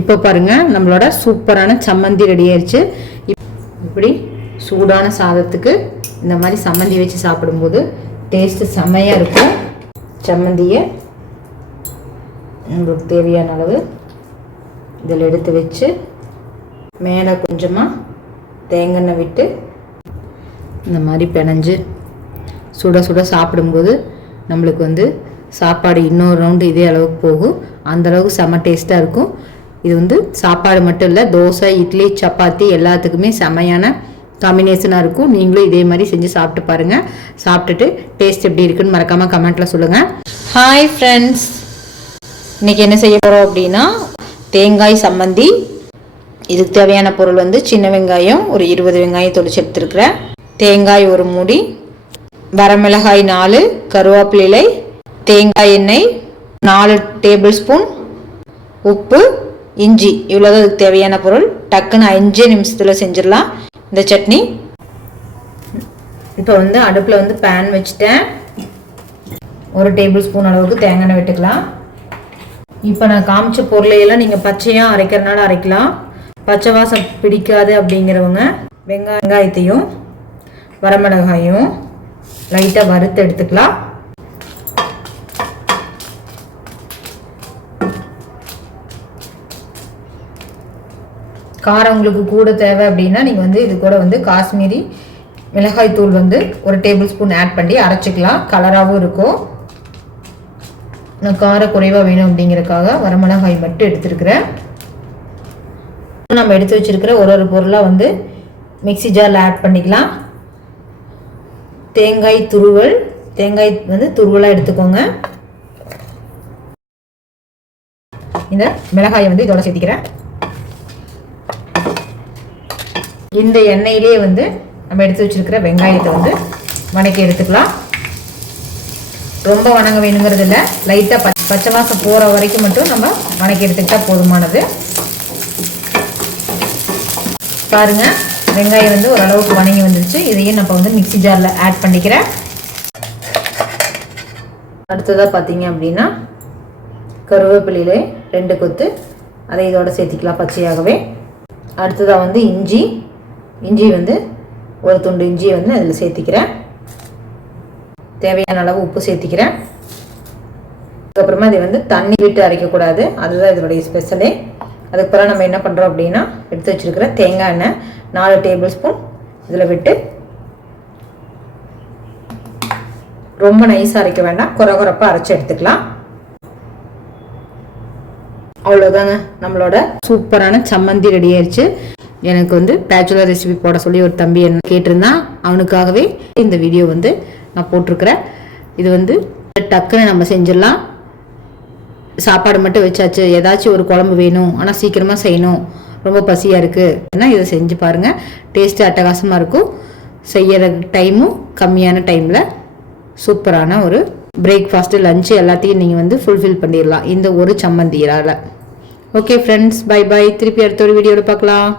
இப்போ பாருங்கள் நம்மளோட சூப்பரான சம்மந்தி ரெடி ஆயிடுச்சு. இப்படி சூடான சாதத்துக்கு இந்த மாதிரி சம்மந்தி வச்சு சாப்பிடும்போது டேஸ்ட்டு செம்மையாக இருக்கும். சம்மந்தியை உங்களுக்கு தேவையான அளவு இதில் எடுத்து வச்சு மேலே கொஞ்சமாக தேங்காய் விட்டு இந்த மாதிரி பிணைஞ்சு சுட சுட சாப்பிடும்போது நம்மளுக்கு சாப்பாடு இன்னொரு ரவுண்டு இதே அளவுக்கு போகும். அந்தளவுக்கு செம்ம டேஸ்ட்டாக இருக்கும். இது சாப்பாடு மட்டும் இல்லை, தோசை, இட்லி, சப்பாத்தி எல்லாத்துக்குமே செம்மையான காம்பினேஷனாக இருக்கும். நீங்களும் இதே மாதிரி செஞ்சு சாப்பிட்டு பாருங்கள். சாப்பிட்டுட்டு டேஸ்ட் எப்படி இருக்குன்னு மறக்காமல் கமெண்ட்டில் சொல்லுங்கள். ஹாய் ஃப்ரெண்ட்ஸ், இன்றைக்கி என்ன செய்ய போகிறோம் அப்படின்னா தேங்காய் சம்மந்தி. இதுக்கு தேவையான பொருள் சின்ன வெங்காயம் ஒரு 20 வெங்காயம் தொளிச்சு எடுத்துருக்கிறேன், தேங்காய் ஒரு மூடி, வரமிளகாய் 4, கருவேப்பிலை, தேங்காய் எண்ணெய் 4 டேபிள் ஸ்பூன், உப்பு, இஞ்சி. இவ்வளோதான் இதுக்கு தேவையான பொருள். டக்குன்னு 5 நிமிஷத்தில் செஞ்சிடலாம் இந்த சட்னி. இப்போ அடுப்பில் பேன் வச்சுட்டேன். 1 டேபிள் ஸ்பூன் அளவுக்கு தேங்காய் எண்ணெய் விட்டுக்கலாம். இப்போ நான் காமிச்ச பொருளையெல்லாம் நீங்கள் பச்சையாக அரைக்கிறனால அரைக்கலாம். பச்சை வாசம் பிடிக்காது அப்படிங்கிறவங்க வெங்காயத்தையும் வரமிளகாயும் லைட்டாக வறுத்து எடுத்துக்கலாம். காரம் உங்களுக்கு கூட தேவை அப்படின்னா நீங்கள் இது கூட காஷ்மீரி மிளகாய் தூள் 1 டேபிள் ஸ்பூன் ஆட் பண்ணி அரைச்சிக்கலாம். கலராகவும் இருக்கும். நான் காரம் குறைவாக வேணும் அப்படிங்கிறதுக்காக வரமிளகாய் மட்டும் எடுத்துருக்கிறேன். நம்ம எடுத்து வச்சிருக்கிற ஒரு பொருளாக மிக்ஸி ஜாரில் ஆட் பண்ணிக்கலாம். தேங்காய் துருவல், தேங்காய் துருவலாக எடுத்துக்கோங்க. இந்த மிளகாயை இதோட சேர்த்திக்கிறேன். இந்த எண்ணெயிலே நம்ம எடுத்து வச்சிருக்கிற வெங்காயத்தை வணக்கி எடுத்துக்கலாம். ரொம்ப வணங்க வேணுங்கிறது இல்லை, லைட்டாக பச்சை வாசம் போகிற வரைக்கும் மட்டும் நம்ம வணக்கி எடுத்துக்கிட்டா போதுமானது. பாருங்கள், வெங்காயம் ஓரளவுக்கு வணங்கி வந்துருச்சு. இதையும் நம்ம மிக்ஸி ஜாரில் ஆட் பண்ணிக்கிறேன். அடுத்ததாக பார்த்தீங்க அப்படின்னா கருவேப்பிலையிலே 2 கொத்து, அதை இதோட சேர்த்திக்கலாம் பச்சையாகவே. அடுத்ததாக இஞ்சி 1 துண்டு இஞ்சியை அதில் சேர்த்திக்கிறேன். தேவையான அளவு உப்பு சேர்த்திக்கிறேன். அதுக்கப்புறமா இதை தண்ணி விட்டு அரைக்கக்கூடாது, அதுதான் இதனுடைய ஸ்பெஷலே. அதுக்கப்புறம் நம்ம என்ன பண்ணுறோம் அப்படின்னா எடுத்து வச்சுருக்கிற தேங்காய் எண்ணெய் 4 டேபிள் ஸ்பூன் இதில் விட்டு ரொம்ப நைஸாக அரைக்க வேண்டாம், குறப்பாக அரைச்சி எடுத்துக்கலாம். அவ்வளோதாங்க, நம்மளோட சூப்பரான சம்மந்தி ரெடி ஆயிடுச்சு. எனக்கு பேச்சுலர் ரெசிபி போட சொல்லி ஒரு தம்பி என்ன கேட்டிருந்தான், அவனுக்காகவே இந்த வீடியோ நான் போட்டிருக்கிறேன். இது டக்குன்னு நம்ம செஞ்சிடலாம். சாப்பாடு மட்டும் வச்சாச்சு, ஏதாச்சும் ஒரு குழம்பு வேணும் ஆனால் சீக்கிரமாக செய்யணும், ரொம்ப பசியாக இருக்குன்னா இதை செஞ்சு பாருங்கள். டேஸ்ட்டு அட்டகாசமாக இருக்கும். செய்கிற டைமும் கம்மியான டைமில் சூப்பரான ஒரு பிரேக்ஃபாஸ்ட்டு, லஞ்சு எல்லாத்தையும் நீங்கள் ஃபுல்ஃபில் பண்ணிடலாம் இந்த ஒரு சம்மந்தியால். Okay friends, bye bye. திருப்பி அடுத்த ஒரு வீடியோவில் பார்க்கலாம்.